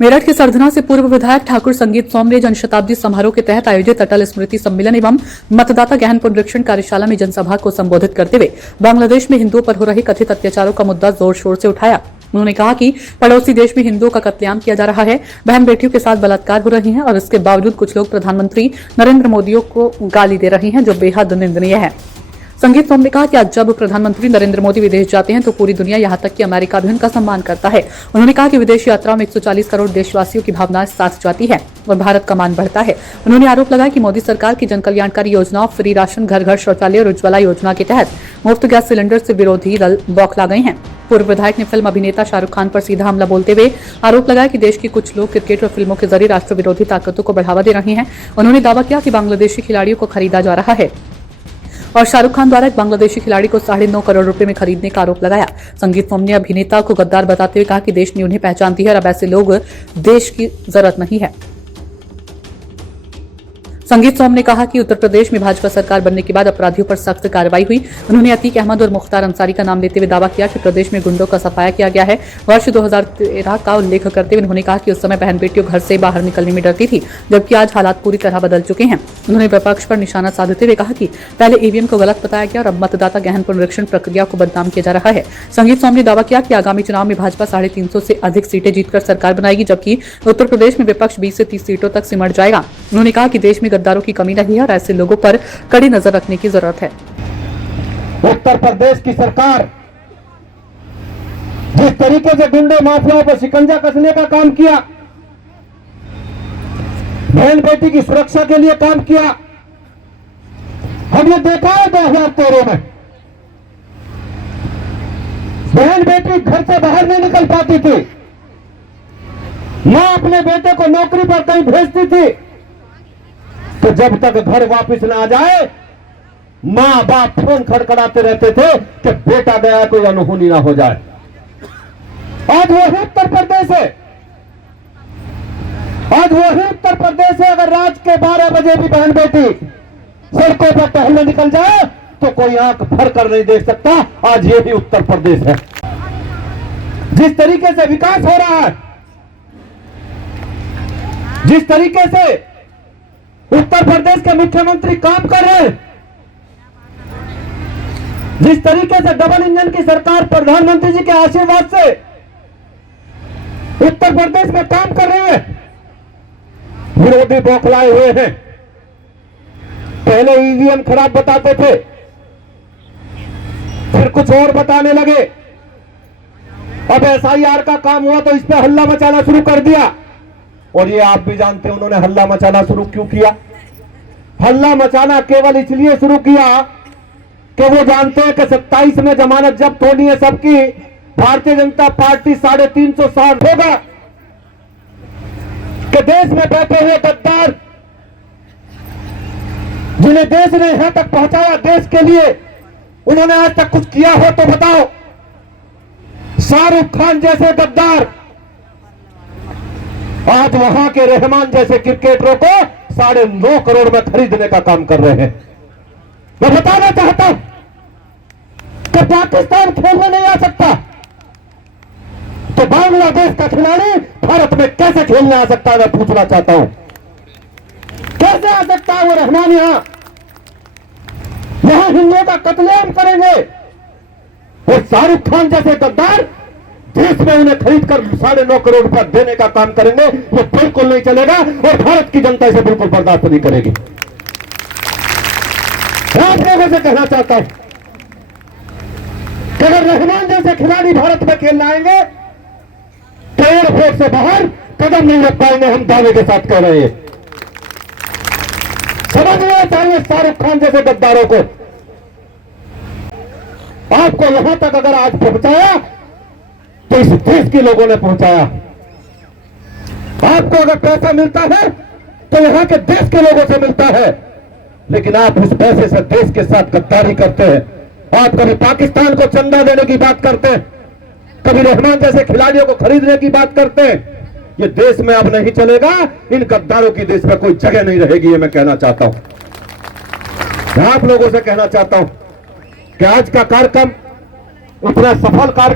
मेरठ के सरधना से पूर्व विधायक ठाकुर संगीत सोम ने जनशताब्दी समारोह के तहत आयोजित अटल स्मृति सम्मेलन एवं मतदाता गहन पुनरीक्षण कार्यशाला में जनसभा को संबोधित करते हुए बांग्लादेश में हिंदुओं पर हो रहे कथित अत्याचारों का मुद्दा जोर शोर से उठाया। उन्होंने कहा कि पड़ोसी देश में हिंदुओं का कत्लेआम किया जा रहा है, बहन बेटियों के साथ बलात्कार हो रही हैं और इसके बावजूद कुछ लोग प्रधानमंत्री नरेंद्र मोदी को गाली दे रहे हैं, जो बेहद निंदनीय है। संगीत सोम ने कहा कि आज जब प्रधानमंत्री नरेंद्र मोदी विदेश जाते हैं तो पूरी दुनिया यहां तक कि अमेरिका भी उनका सम्मान करता है। उन्होंने कहा कि विदेश यात्राओं में 140 करोड़ देशवासियों की भावनाएं साथ जाती है और भारत का मान बढ़ता है। उन्होंने आरोप लगाया कि मोदी सरकार की जनकल्याणकारी योजनाओं, फ्री राशन, घर घर शौचालय और उज्ज्वला योजना के तहत मुफ्त गैस सिलेंडर से विरोधी दल बौखला गए हैं। पूर्व विधायक ने फिल्म अभिनेता शाहरुख खान पर सीधा हमला बोलते हुए आरोप लगाया कि देश के कुछ लोग क्रिकेट और फिल्मों के जरिए राष्ट्र विरोधी ताकतों को बढ़ावा दे रहे हैं। उन्होंने दावा किया कि बांग्लादेशी खिलाड़ियों को खरीदा जा रहा है और शाहरुख खान द्वारा एक बांग्लादेशी खिलाड़ी को 9.5 करोड़ रुपए में खरीदने का आरोप लगाया। संगीत सोम ने अभिनेता को गद्दार बताते हुए कहा कि देश ने उन्हें पहचानती है और अब ऐसे लोग देश की जरूरत नहीं है। संगीत सोम ने कहा कि उत्तर प्रदेश में भाजपा सरकार बनने के बाद अपराधियों पर सख्त कार्रवाई हुई। उन्होंने अतीक अहमद और मुख्तार अंसारी का नाम लेते हुए दावा किया कि प्रदेश में गुंडों का सफाया किया गया है। वर्ष 2013 का उल्लेख करते हुए उन्होंने कहा कि उस समय बहन बेटियों घर से बाहर निकलने में डरती थी, जबकि आज हालात पूरी तरह बदल चुके हैं। उन्होंने विपक्ष पर निशाना साधते हुए कहा कि पहले ईवीएम को गलत बताया गया और अब मतदाता गहन पुनरीक्षण प्रक्रिया को बदनाम किया जा रहा है। संगीत सोम ने दावा किया कि आगामी चुनाव में भाजपा 350 से अधिक सीटें जीतकर सरकार बनाएगी, जबकि उत्तर प्रदेश में विपक्ष 20 से 30 सीटों तक सिमट जाएगा। उन्होंने कहा कि देश में गद्दारों की कमी नहीं और ऐसे लोगों पर कड़ी नजर रखने की जरूरत है। उत्तर प्रदेश की सरकार जिस तरीके से गुंडे माफियाओं पर शिकंजा कसने का काम किया, बहन बेटी की सुरक्षा के लिए काम किया, हमने देखा है 2013 में बहन बेटी घर से बाहर नहीं निकल पाती थी, मां अपने बेटे को नौकरी पर कहीं भेजती थी तो जब तक घर वापस ना आ जाए मां बाप फोन खड़खड़ाते रहते थे कि बेटा गया, कोई अनहोनी ना हो जाए। आज वही उत्तर प्रदेश है, आज वही उत्तर प्रदेश है। अगर रात के 12 बजे भी बहन बेटी सड़कों पर टहलने निकल जाए तो कोई आंख भर कर नहीं देख सकता। आज ये भी उत्तर प्रदेश है। जिस तरीके से विकास हो रहा है, जिस तरीके से उत्तर प्रदेश के मुख्यमंत्री काम कर रहे हैं, जिस तरीके से डबल इंजन की सरकार प्रधानमंत्री जी के आशीर्वाद से उत्तर प्रदेश में काम कर रहे हैं, विरोधी बौखलाए हुए हैं। पहले ईवीएम खराब बताते थे, फिर कुछ और बताने लगे, अब एसआईआर का काम हुआ तो इस पे हल्ला मचाना शुरू कर दिया। और ये आप भी जानते हैं उन्होंने हल्ला मचाना शुरू क्यों किया। हल्ला मचाना केवल इसलिए शुरू किया कि वो जानते हैं कि 27 में जमानत जब्त होनी है सबकी, भारतीय जनता पार्टी 350 साल होगा कि देश में बैठे हुए गद्दार जिन्हें देश ने यहां तक पहुंचाया, देश के लिए उन्होंने आज तक कुछ किया हो तो बताओ। शाहरुख खान जैसे गद्दार आज वहां के रहमान जैसे क्रिकेटरों को 9.5 करोड़ में खरीदने का काम कर रहे हैं। मैं बताना चाहता हूं कि पाकिस्तान खेलने नहीं आ सकता तो बांग्लादेश का खिलाड़ी भारत में कैसे खेलने आ सकता है, मैं पूछना चाहता हूं। कैसे आ सकता है वो रहमान यहां हिंदुओं का कत्लेआम करेंगे और शाहरुख खान जैसे गद्दार देश में उन्हें खरीदकर 9.5 करोड़ रुपया देने का काम करेंगे। ये बिल्कुल नहीं चलेगा और भारत की जनता इसे बिल्कुल बर्दाश्त नहीं करेगी। आप लोगों से कहना चाहता हूं कि अगर रहमान जैसे खिलाड़ी भारत में खेलने आएंगे तो एयरपोर्ट से बाहर कदम नहीं रख पाएंगे, हम दावे के साथ कह रहे हैं। समझना चाहिए शाहरुख खान जैसे गद्दारों को। आपको यहां तक अगर आज पहुंचाया तो इस देश के लोगों ने पहुंचाया। आपको अगर पैसा मिलता है तो यहां के देश के लोगों से मिलता है, लेकिन आप उस पैसे से देश के साथ गद्दारी करते हैं। आप कभी पाकिस्तान को चंदा देने की बात करते हैं, कभी रहमान जैसे खिलाड़ियों को खरीदने की बात करते हैं। ये देश में अब नहीं चलेगा, इन गद्दारों की देश में कोई जगह नहीं रहेगी, ये मैं कहना चाहता हूं। मैं आप लोगों से कहना चाहता हूं कि आज का कार्यक्रम इतना सफल कार्यक्रम